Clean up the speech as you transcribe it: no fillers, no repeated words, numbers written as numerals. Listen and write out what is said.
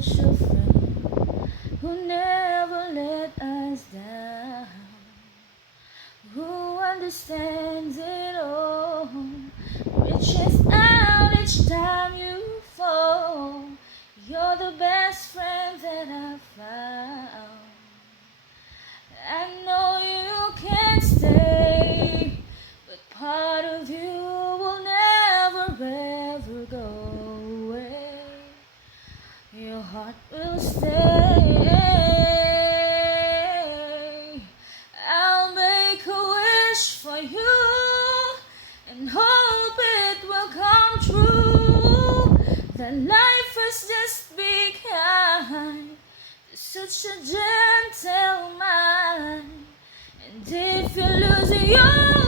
special friend who never let us down, who understands it all, reaches out each time you fall. You're the best friend that I've found. I know you can't stay, but part of you will never ever go away. Your heart will stay. I'll make a wish for you and hope it will come true. That life has just be kind to such a gentle mind. And if you lose your